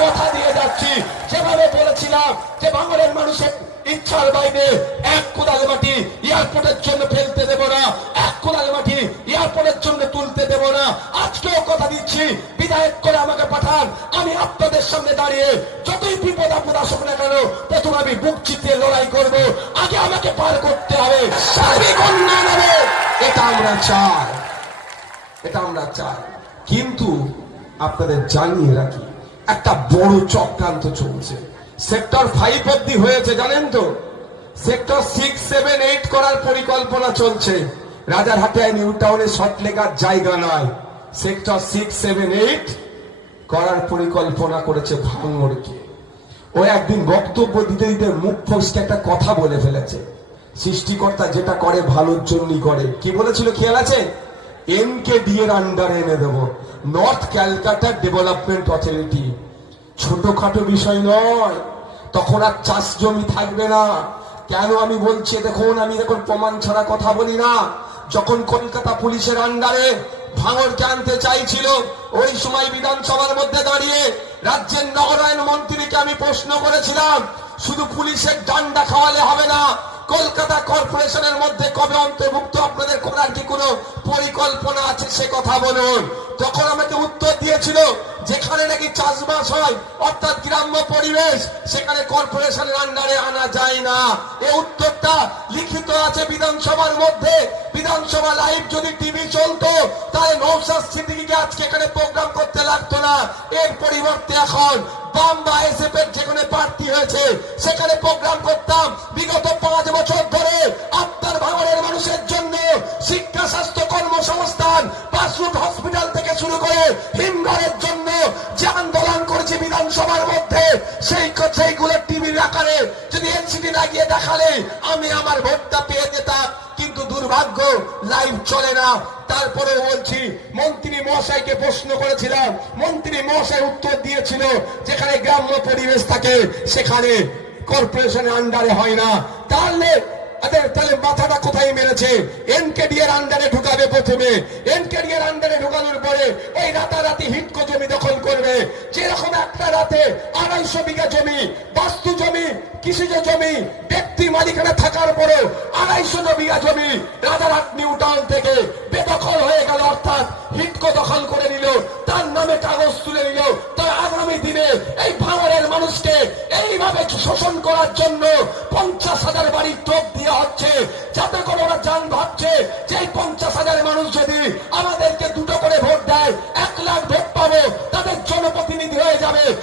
কথা দিয়ে যাচ্ছি, যেভাবে বলেছিলাম যে ভাঙড়ের মানুষের ইচ্ছার বাইরে এক কোদাল মাটি এয়ারপোর্টের জন্য ফেলতে দেব না, এক কোদাল মাটি এয়ারপোর্টের জন্য তুলতে দেব না। আজকেও কথা দিচ্ছি, বিধায়ক করে আমাকে পাঠান, আমি আপনাদের সামনে দাঁড়িয়ে যতই বিপদ আপদ আসুক না কেন, প্রথম আমি বুক চিতিয়ে লড়াই করব। আগে আমাকে পার করতে হবে, সার্বিক উন্নয়ন হবে, এটা আমরা চাই, এটা আমরা চাই। কিন্তু আপনাদের জানিয়ে রাখি, একটা বড় চক্রান্ত চলছে। সেক্টর 5 অব্দি হয়েছে জানেন তো, সেক্টর 6, 7, 8 করার পরিকল্পনা চলছে। রাজারহাটে নিউ টাউনে শট লেগার জায়গা নয়, সেক্টর 6, 7, 8 করার পরিকল্পনা করেছে ভাঙড়কে। ও একদিন বক্তব্য দিতে দিতে মুখ ফসকে একটা কথা বলে ফেলেছে, সৃষ্টিকর্তা যেটা করে ভালোর জন্যই করে। কি বলেছিল খেয়াল আছে? এনকেডি এর আন্ডারে এনে দেব, নর্থ ক্যালকাটা ডেভেলপমেন্ট অথরিটি। ছোটখাটো বিষয় নয়, তখন আর চাষ জমি থাকবে না। কেন আমি বলছি দেখুন, আমি এখন প্রমাণ ছাড়া কথা বলি না। যখন কলকাতা পুলিশের আন্ডারে ভাঙড়কে আনতে চাইছিল, ওই সময় বিধানসভার মধ্যে দাঁড়িয়ে রাজ্যের নগরায়ণ মন্ত্রীকে আমি প্রশ্ন করেছিলাম, শুধু পুলিশের ডান্ডা খাওয়ালে হবে না, কলকাতা কর্পোরেশনের মধ্যে কবে অন্তর্ভুক্ত আপনাদের করার কি কোনো পরিকল্পনা আছে সে কথা বলুন। তখন আমাকে উত্তর দিয়েছিল, যেখানে নাকি চাষবাস হয় অর্থাৎ গ্রাম্য পরিবেশ, সেখানে কর্পোরেশনের আন্ডারে আনা যায় না। এই উত্তরটা লিখিত আছে বিধানসভার মধ্যে। বিধানসভা লাইভ যদি টিভি চলতো, তাহলে নওশাদ সিদ্দিকীকে আজকে এখানে প্রোগ্রাম করতে লাগতো না। এর পরিবর্তে এখন বাম বা এসএফ এর যেখানে প্রার্থী হয়েছে সেখানে প্রোগ্রাম করতাম। বিগত 5 বছর ধরে আপনার ভাঙড়ের মানুষের জন্য শিক্ষা, স্বাস্থ্য, কর্মসংস্থান, পাসরুট হসপিটাল থেকে শুরু করে হিমঘরের জন্য যে আন্দোলন করেছে বিধানসভার মধ্যে, সেইগুলো টিভির আকারে যদি এলসিডি লাগিয়ে দেখালে আমি আমার ভোটটা পেয়ে যেতাম। কিন্তু দুর্ভাগ্য, লাইভ চলে না। তারপরে বলছি, মন্ত্রী মহাশয়কে প্রশ্ন করেছিলাম, মন্ত্রী মহাশয় উত্তর দিয়েছিল, যেখানে গ্রাম্য পরিবেশ থাকে সেখানে কর্পোরেশনের আন্ডারে হয় না। তাহলে মাথাটা কোথায় মেরেছে? এনকেডি এর আন্ডারে ঢুকাবে প্রথমে, এনকেডি এর আন্ডারে ঢুকানোর পরে এই রাতারাতি হিটকো জমি দখল করবে। যেরকম একটা রাতে 250 বিঘা জমি, বাস্তু জমি, কৃষিজ জমি, ব্যক্তি মালিকানা থাকার পরে 250 বিঘা জমি রাজারহাট নিউ টাউন থেকে বেদখল হয়ে গেল, অর্থাৎ হিটকো দখল করে নিল, তার নামে কাগজ তুলে নিল। তাই আগামী দিনে এই ভাঙড়ের মানুষকে এইভাবে শোষণ করার জন্য 50,000 বাড়ির টোপ